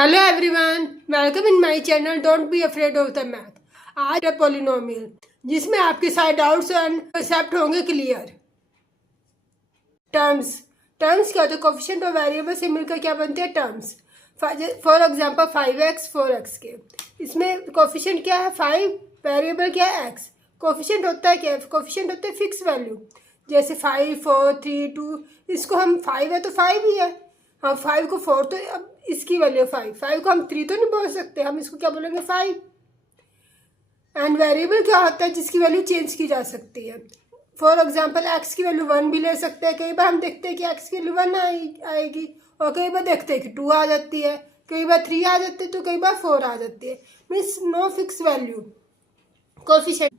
Hello everyone, welcome in my channel don't be afraid of the math. आज है polynomial जिसमें आपके सारे डाउट्स एंड कंसेप्ट होंगे क्लियर। टर्म्स क्या होते हैं? कोफिशिएंट और वेरिएबल से मिलकर क्या बनते हैं? Terms. For example 5x 4x के, इसमें कोफिशिएंट क्या है? 5, वेरिएबल क्या है? x। कोफिशिएंट होता है क्या? कोफिशिएंट होता है फिक्स वैल्यू, जैसे 5 4 3 2। इसको हम 5 है तो 5 ही है, हम 5 को 4 तो अब इसकी वैल्यू 5 को हम 3 तो नहीं बोल सकते, हम इसको क्या बोलेंगे? 5। एंड वेरिएबल क्या होता है? जिसकी वैल्यू चेंज की जा सकती है। फॉर एग्जांपल x की वैल्यू 1 भी ले सकते हैं। कई बार हम देखते हैं कि x की वैल्यू 1 आएगी, और कई बार देखते हैं कि 2 आ जाती है, कई बार 3 आ जाती है, तो कई बार 4 आ जाती है। Means no fix value coefficient.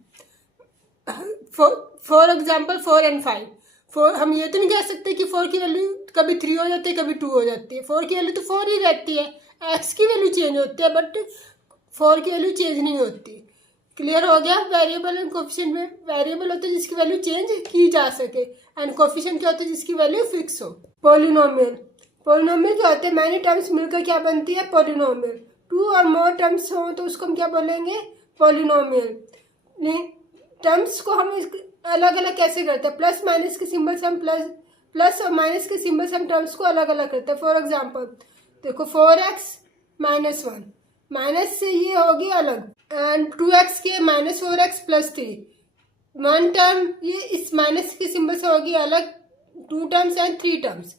For example 4 and 5। 4 हम ये तो नहीं कह सकते कि 4 की वैल्यू कभी 3 हो जाती है, कभी 2 हो जाती है। 4 की वैल्यू तो 4 ही रहती है। x की वैल्यू चेंज होती है बट 4 की वैल्यू चेंज नहीं होती। क्लियर हो गया? वेरिएबल एंड कोफिशिएंट में वेरिएबल होता है जिसकी वैल्यू चेंज की जा सके, एंड कोफिशिएंट क्या होता है? जिसकी वैल्यू फिक्स हो। पॉलिनोमियल क्या होते हैं? मैनी टर्म्स मिलकर क्या बनती है? पॉलिनोमियल। 2 और मोर टर्म्स हो तो उसको हम क्या बोलेंगे? पॉलिनोमियल। टर्म्स को हम अलग अलग कैसे करते हैं? प्लस माइनस के सिंबल से हम प्लस और माइनस के सिंबल से हम टर्म्स को अलग अलग करते हैं। फॉर एग्जांपल देखो 4x माइनस 1, माइनस से ये होगी अलग, एंड 2x के माइनस 4x प्लस 3। 1 टर्म ये इस माइनस के सिंबल से होगी अलग, 2 टर्म्स एंड 3 टर्म्स।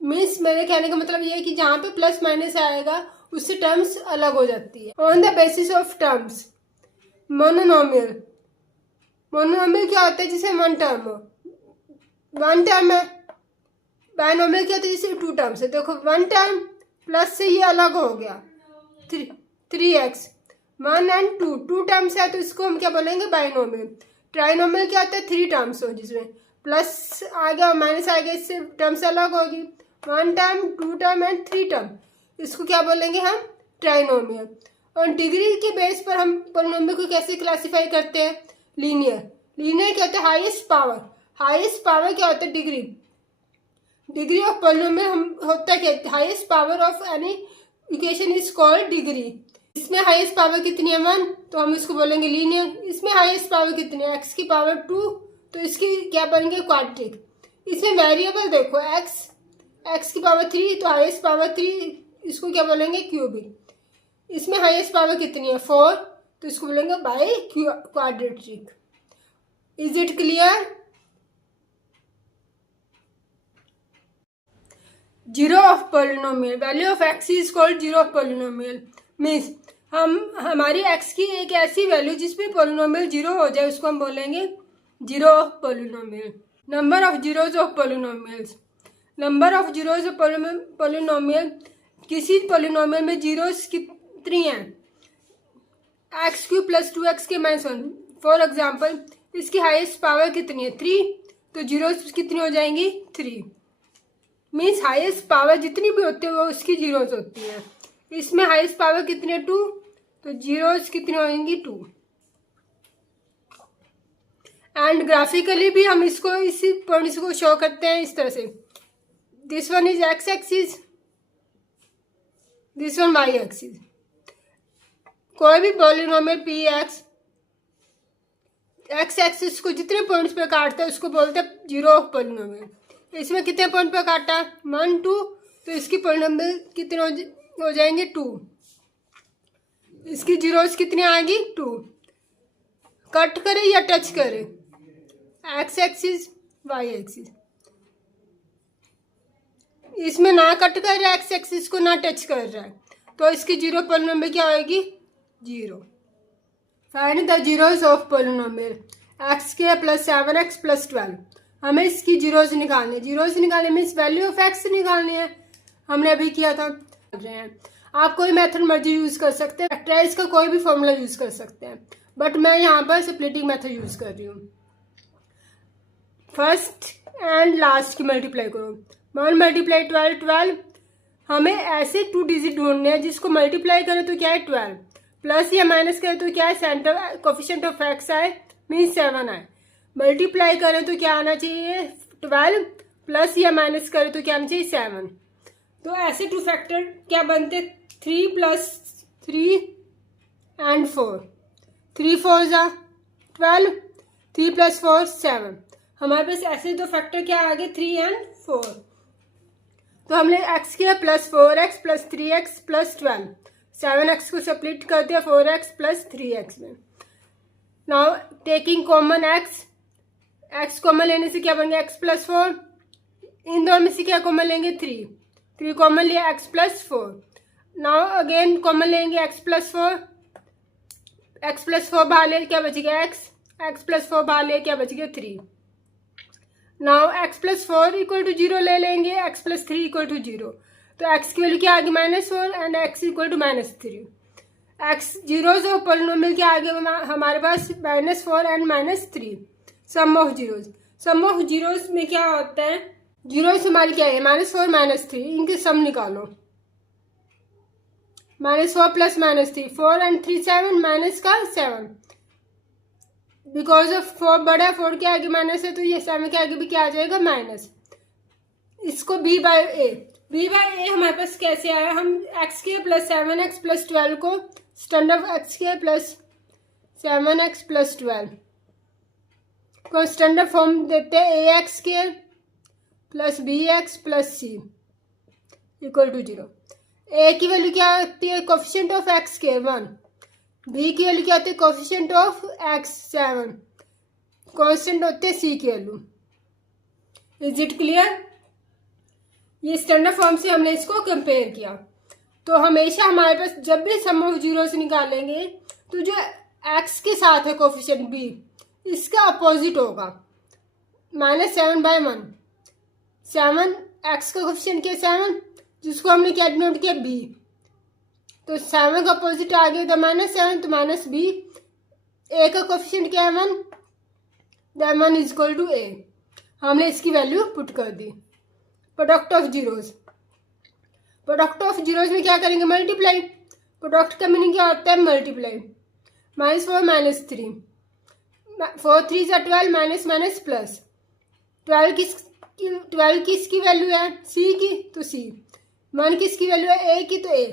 मीन्स मेरे कहने का मतलब ये है कि जहाँ पे प्लस माइनस आएगा उससे टर्म्स अलग हो जाती है। On the basis of terms. Monomial क्या होता है? जिसे 1 टर्म हो, 1 टर्म है। बायनोमियल क्या होता है? जिसे 2 टर्म्स है। देखो 1 टर्म प्लस से ये अलग हो गया 3x, 1 एंड 2 टर्म्स है तो इसको हम क्या बोलेंगे? बायनोमियल। ट्राइनोमियल क्या होता है? 3 टर्म्स हो जिसमें प्लस आ गया और माइनस आ गया, इससे टर्म्स अलग होगी। 1 टर्म 2 टर्म एंड 3 टर्म, इसको क्या बोलेंगे हम? ट्राइनोमियल। और डिग्री के बेस पर हम पॉलिनोमियल को कैसे क्लासीफाई करते हैं? लीनियर क्या होता है? हाईएस्ट पावर क्या होता है? डिग्री ऑफ पॉलिनोमियल हम होता है क्या? Highest power of any equation is called degree. इसमें हाईएस्ट पावर कितनी है? 1, तो हम इसको बोलेंगे लीनियर। इसमें हाईएस्ट पावर कितनी है? x की पावर 2, तो इसकी क्या बनेंगे? क्वाड्रेटिक। इसमें वेरिएबल देखो x की पावर 3, तो हाईएस्ट पावर 3, इसको क्या बोलेंगे? क्यूबिक। इसमें हाईएस्ट पावर कितनी है? 4, तो इसको बोलेंगे by quadratic. Is it clear? Zero of polynomial. Value of x is called zero of polynomial. Means हमारी x की एक ऐसी वैल्यू जिसमें पॉलिनोमियल जीरो हो जाए उसको हम बोलेंगे zero of polynomial. Number of zeros of polynomials. Number of zeros of polynomial, किसी पॉलिनोमियल में जीरोस कितनी हैं? x³ प्लस 2x के माइनस 1। फॉर एग्जाम्पल इसकी हाईएस्ट पावर कितनी है? 3, तो जीरोस कितनी हो जाएंगी? 3। मीन्स हाईएस्ट पावर जितनी भी होती है वो उसकी जीरोस होती है। इसमें हाईएस्ट पावर कितनी है? 2, तो जीरोस कितनी होंगी? 2। एंड ग्राफिकली भी हम इसको इसी पॉइंट्स को शो करते हैं इस तरह से। This one is x axis, this one y axis. कोई भी पॉलिनोमियल x एक्सिस को जितने पॉइंट्स पे काटता है उसको बोलते हैं जीरो ऑफ पॉलिनोमियल। इसमें कितने पॉइंट पे काटा? 1 2, तो इसकी पॉलिनोमियल कितने हो जाएंगे? 2। इसकी जीरोस कितनी आएगी? 2। कट करे या टच करे? x axis y axis. इसमें ना कट कर रहा है x एक्सिस को, ना टच कर रहा है, तो इसकी जीरो पॉलिनोमियल क्या होगी? 0। Find the zeros of polynomial. x² plus 7x plus 12। हमें इसकी जीरोस निकालनी है। जीरोस निकालने मीन्स वैल्यू ऑफ x निकालनी है, हमने अभी किया था। आप कोई मेथड मर्जी यूज कर सकते हैं, फैक्टराइज का कोई भी फॉर्मूला यूज कर सकते हैं, बट मैं यहाँ पर स्प्लिटिंग मेथड यूज कर रही हूँ। फर्स्ट एंड लास्ट की मल्टीप्लाई करो। 1 मल्टीप्लाई 12। हमें ऐसे 2 डिजिट ढूंढने हैं जिसको मल्टीप्लाई करें तो क्या है? 12, प्लस या माइनस करें तो क्या है? सेंटर कोफिशिएंट ऑफ x आए, मीन्स 7 आए। मल्टीप्लाई करें तो क्या आना चाहिए? 12, प्लस या माइनस करें तो क्या आना चाहिए? 7। तो ऐसे 2 फैक्टर क्या बनते? 3 प्लस 3 एंड 4, 3 4 जा 12, 3 प्लस 4 7। हमारे पास ऐसे दो फैक्टर क्या आ गए 3 एंड 4। तो हमने x किया plus 4x plus 3x plus 12, 7x को स्प्लिट कर दिया 4x प्लस 3x में। Now taking common x common लेने से क्या बन गया x प्लस 4, इन दोनों में से क्या कॉमन लेंगे 3 कॉमन लिया x plus 4। Now again common लेंगे x प्लस 4 बाहर ले क्या बच गया x प्लस 4 बाहर ले क्या बच गया 3। Now x plus 4 equal to 0 ले लेंगे, x प्लस 3 इक्वल टू 0, तो x की वैल्यू क्या आ गई -4 and x equal to -3। x zeros और पॉलिनोमियल क्या आ गया हमारे पास -4 एंड -3, सम ऑफ जीरोज में क्या होता है, जीरोज हमारी क्या है -4 -3, इनके सम निकालो। -4 प्लस -3, 4 एंड 3 7, माइनस का 7, बिकॉज ऑफ 4 बड़ा 4 के आगे माइनस है तो ये 7 के आगे भी क्या आ जाएगा माइनस। इसको b बाय ए हमारे पास कैसे आया, हम x के प्लस 7x प्लस 12 को स्टैंडर्ड x के प्लस 7x प्लस 12 को स्टैंडर्ड फॉर्म देते हैं ax के plus bx plus c equal to 0। a की वैल्यू क्या आती है कोफिशिएंट ऑफ x के 1, b की वैल्यू क्या होती है कोफिशिएंट ऑफ x 7, कांस्टेंट होते हैं c की वैल्यू। Is it clear? ये स्टैंडर्ड फॉर्म से हमने इसको कंपेयर किया। तो हमेशा हमारे पास जब भी सम ऑफ जीरोस निकालेंगे तो जो x के साथ है कोफिशिएंट b, इसका अपोजिट होगा -7/1। 7 x का कोफिशिएंट क्या 7, जिसको हमने क्या डिनोट किया b, तो 7 का अपोजिट आ गया था -7, तो -b। a का कोफिशिएंट क्या है 1, that 1 is equal to a। हमने इसकी वैल्यू पुट कर दी। प्रोडक्ट ऑफ जीरोज में क्या करेंगे मल्टीप्लाई। प्रोडक्ट का मीनिंग क्या होता है मल्टीप्लाई। -4 -3, 4 3 जा 12, माइनस माइनस प्लस 12 किसकी वैल्यू है c की, तो c। 1 किसकी वैल्यू है a की, तो a।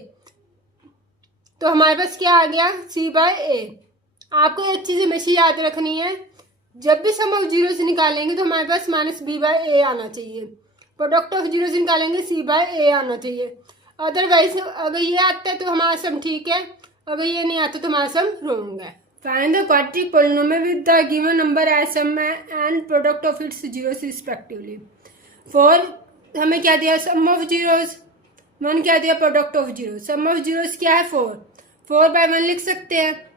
तो हमारे पास क्या आ गया c बाय a। आपको एक चीज हमेशा याद रखनी है, जब भी सम ऑफ जीरो से निकालेंगे तो हमारे पास -b बाय a आना चाहिए। प्रोडक्ट ऑफ जीरो से निकालेंगे c बाय a आना चाहिए। अदरवाइज अगर ये आता है तो हमारा सम ठीक है, अगर ये नहीं आता तो हमारा सम रॉन्ग है। Find the quadratic polynomial with the given number as sum and product of its zeros respectively. For हमें क्या दिया सम ऑफ जीरोस, 1 क्या दिया product of zeros. Sum of zeros क्या है 4 बाय 1 लिख सकते हैं।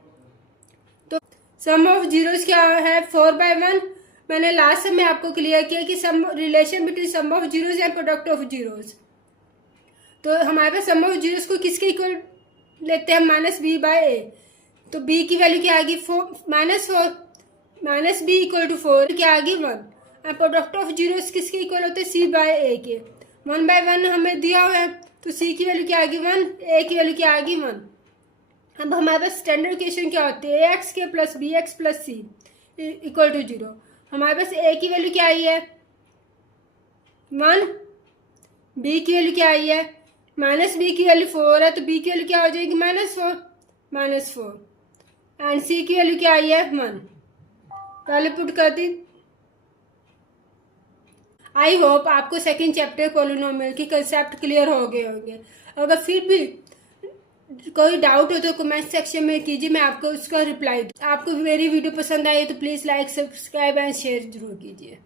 तो सम ऑफ जीरोस क्या है 4 बाय 1। मैंने लास्ट में आपको क्लियर किया कि sum relation between sum of zeros and product of zeros. तो हमारे पास सम ऑफ जीरोस को किसके इक्वल लेते हैं -b बाय a। तो b की वैल्यू क्या आएगी -4 -b इक्वल टू 4 क्या आएगी 1। और प्रोडक्ट ऑफ जीरोस किसके इक्वल होते हैं c बाय a के। 1 बाय 1 हमें दिया हुआ है तो c की वैल्यू क्या आएगी 1, a की वैल्यू क्या आएगी 1। अब हमारे पास स्टैंडर्ड इक्वेशन क्या होती है ax के plus bx plus c equal to 0। हमारे पास a की वैल्यू क्या आई है 1, b की वैल्यू क्या आई है -b की वैल्यू 4 है, तो b की वैल्यू क्या हो जाएगी -4 एंड c की वैल्यू क्या आई है 1। पहले पुट कर दी। आई होप आपको सेकंड चैप्टर पॉलिनोमियल की कंसेप्ट क्लियर हो गए होंगे। अगर फिर भी कोई डाउट हो तो कमेंट सेक्शन में कीजिए, मैं आपको उसका रिप्लाई दूँ। आपको मेरी वीडियो पसंद आई तो please like subscribe and share जरूर कीजिए।